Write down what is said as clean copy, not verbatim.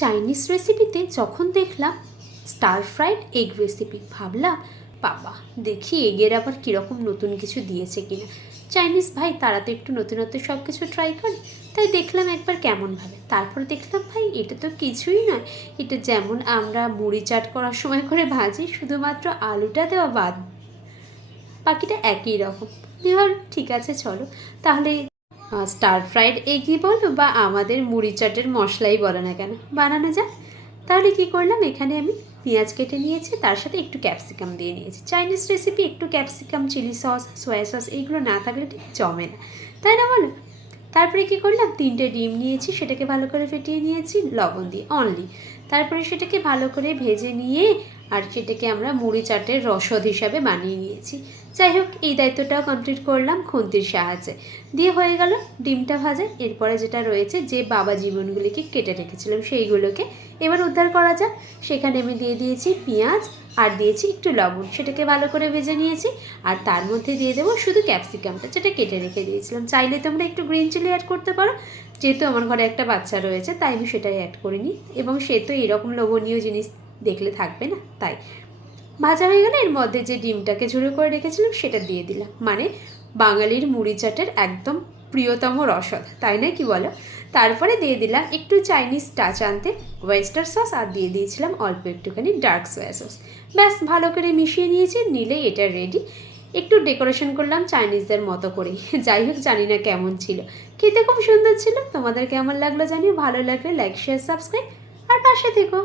Chinese রেসিপিতে যখন দেখলাম স্টার ফ্রাইড এগ রেসিপি, ভাবলাম বাবা দেখি এগের আবার কীরকম নতুন কিছু দিয়েছে কিনা। চাইনিজ ভাই তারা তো একটু নতুনত্ব সব কিছু ট্রাই করে, তাই দেখলাম একবার কেমনভাবে। তারপর দেখলাম ভাই এটা তো কিছুই নয়, এটা যেমন আমরা মুড়ি চাট করার সময় করে ভাজি, শুধুমাত্র আলুটা দেওয়া বাদ, বাকিটা একই রকম। দিয়ে ভাবলাম ঠিক আছে চলো তাহলে স্টার ফ্রাইড এগই বলো বা আমাদের মুড়ি চাটের মশলাই বলো না কেন, বানানো যাক। তাহলে কি করলাম, এখানে আমি পেঁয়াজ কেটে নিয়েছি, তার সাথে একটু ক্যাপসিকাম দিয়ে নিয়েছি। চাইনিজ রেসিপি একটু capsicum, chilli sauce, soya sauce এইগুলো না থাকলে ঠিক জমে না, তাই না বলো। তারপরে কি করলাম, 3টে ডিম নিয়েছি, সেটাকে ভালো করে ফেটিয়ে নিয়েছি লবণ দিয়ে অনলি। তারপরে সেটাকে ভালো করে ভেজে নিয়ে আর সেটাকে আমরা মুড়ি চাটের রসদ হিসাবে বানিয়ে নিয়েছি। যাই হোক, এই দায়িত্বটাও কমপ্লিট করলাম খুন্তির সাহায্যে। দিয়ে হয়ে গেল ডিমটা ভাজা। এরপরে যেটা রয়েছে, যে বাবা জীবনগুলিকে কেটে রেখেছিলাম সেইগুলোকে এবার উদ্ধার করা যাক। সেখানে আমি দিয়ে দিয়েছি পেঁয়াজ আর দিয়েছি একটু লবণ, সেটাকে ভালো করে ভেজে নিয়েছি। আর তার মধ্যে দিয়ে দেবো শুধু ক্যাপসিকামটা, যেটা কেটে রেখে দিয়েছিলাম। চাইলে তোমরা একটু গ্রিন চিলি অ্যাড করতে পারো, যেহেতু আমার ঘরে একটা বাচ্চা রয়েছে তাই আমি সেটাই অ্যাড করিনি, এবং সে তো এরকম লোভনীয় জিনিস দেখলে থাকবে না, তাই। ভাজা হয়ে গেলে এর মধ্যে যে ডিমটাকে ঝুড়ো করে রেখেছিলাম সেটা দিয়ে দিলাম, মানে বাঙালির মুড়ি চাটের একদম প্রিয়তম রসদ, তাই না কি বলো। তারপরে দিয়ে দিলাম একটু চাইনিজ টাচ আনতে ওয়েস্টার সস, আর দিয়ে দিয়েছিলাম অল্প একটুখানি ডার্ক সয়া সস। ব্যাস ভালো করে মিশিয়ে নিয়েছি, নিলেই এটা রেডি। একটু ডেকোরেশন করলাম চাইনিজদের মতো করেই। যাই হোক, জানি না কেমন ছিল, খেতে খুব সুন্দর ছিল। তোমাদের কেমন লাগলো জানিও, ভালো লাগলে লাইক, শেয়ার, সাবস্ক্রাইব আর পাশে থেকো।